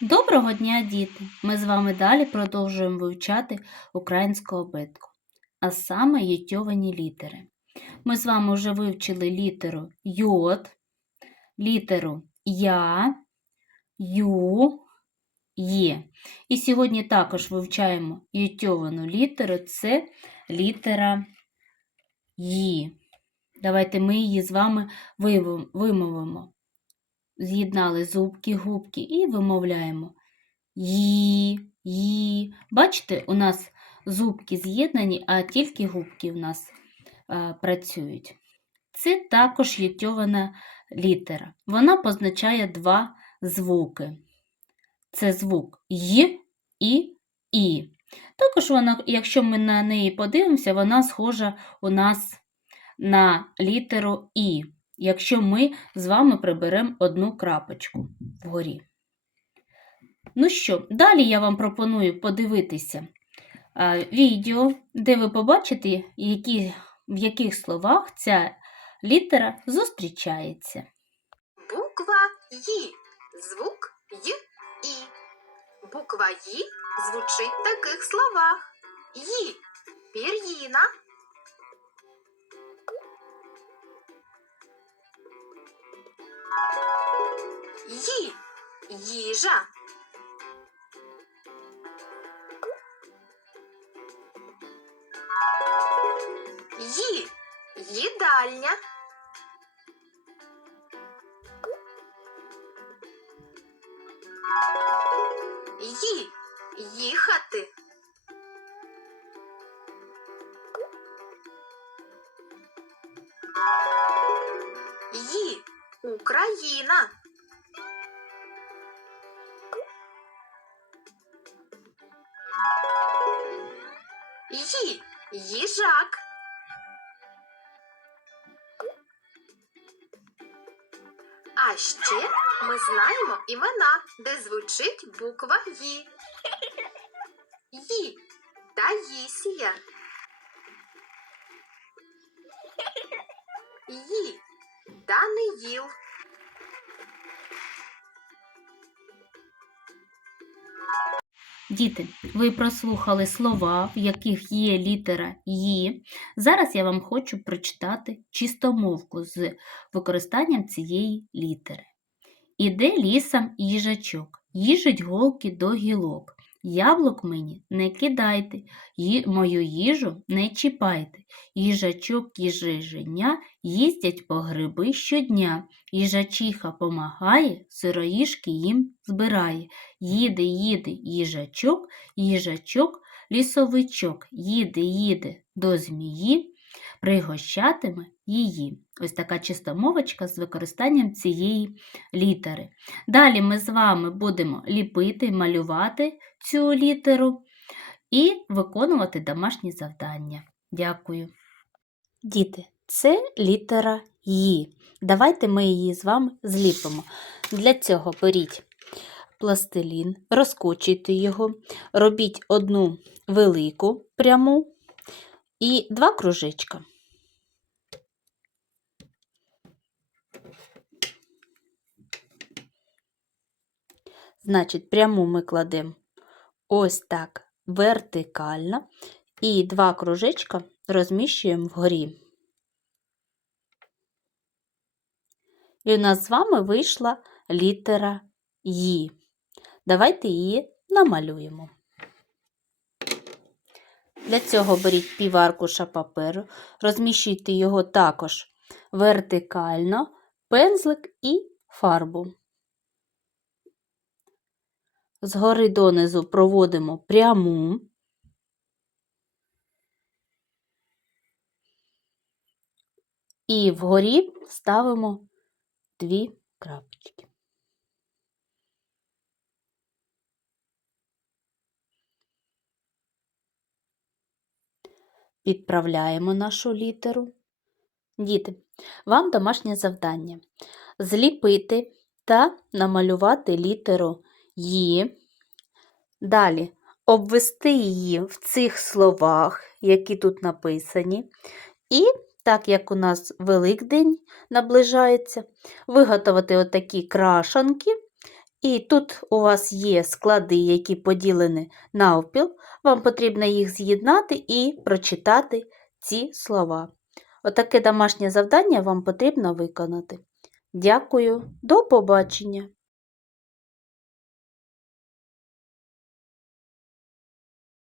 Доброго дня, діти! Ми з вами далі продовжуємо вивчати українську абетку, а саме ютьовані літери. Ми з вами вже вивчили літеру йод, літеру Я, Ю, Є. І сьогодні також вивчаємо ютьовану літеру це літера Ї. Давайте ми її з вами вимовимо. З'єднали зубки, губки і вимовляємо Ї, Ї. Бачите, у нас зубки з'єднані, а тільки губки в нас е, працюють. Це також ютьована літера. Вона позначає два звуки. Це звук Й і І. Також вона, якщо ми на неї подивимося, вона схожа у нас на літеру І, якщо ми з вами приберемо одну крапочку вгорі. Ну що, далі я вам пропоную подивитися відео, де ви побачите, які, в яких словах ця літера зустрічається. Буква Ї. Звук Й І. Буква Ї звучить в таких словах. Ї. Пір'їна. Ї. Їжа. Ї. Їдальня. Ї. Їхати. Ї. Україна. Ї. Їжак. А ще ми знаємо імена, де звучить буква Ї. Ї. Таїсія. Ї. Даниїл. Діти, ви прослухали слова, в яких є літера «ї». Зараз я вам хочу прочитати чистомовку з використанням цієї літери. Іде лісом їжачок, їжить голки до гілок. Яблук мені не кидайте, ї- мою їжу не чіпайте. Їжачок їжиженя їздять по гриби щодня. Їжачиха помагає, сироїшки їм збирає. Їде, їде їжачок, їжачок, лісовичок, їде, їде до змії, пригощатиме її. Ось така чистомовочка з використанням цієї літери. Далі ми з вами будемо ліпити, малювати цю літеру і виконувати домашні завдання. Дякую. Діти, це літера «Ї». Давайте ми її з вами зліпимо. Для цього беріть пластилін, розкочуйте його, робіть одну велику пряму і два кружечка. Значить, пряму ми кладемо ось так вертикально і два кружечка розміщуємо вгорі. І у нас з вами вийшла літера «Ї». Давайте її намалюємо. Для цього беріть пів аркуша паперу, розміщуйте його також вертикально, пензлик і фарбу. Згори донизу проводимо пряму. І вгорі ставимо дві крапочки. Підправляємо нашу літеру. Діти, вам домашнє завдання зліпити та намалювати літеру «Ї». Далі обвести її в цих словах, які тут написані. І, так як у нас Великдень наближається, виготовити отакі крашанки І тут у вас є склади, які поділені навпіл. Вам потрібно їх з'єднати і прочитати ці слова. Отаке домашнє завдання вам потрібно виконати. Дякую, до побачення!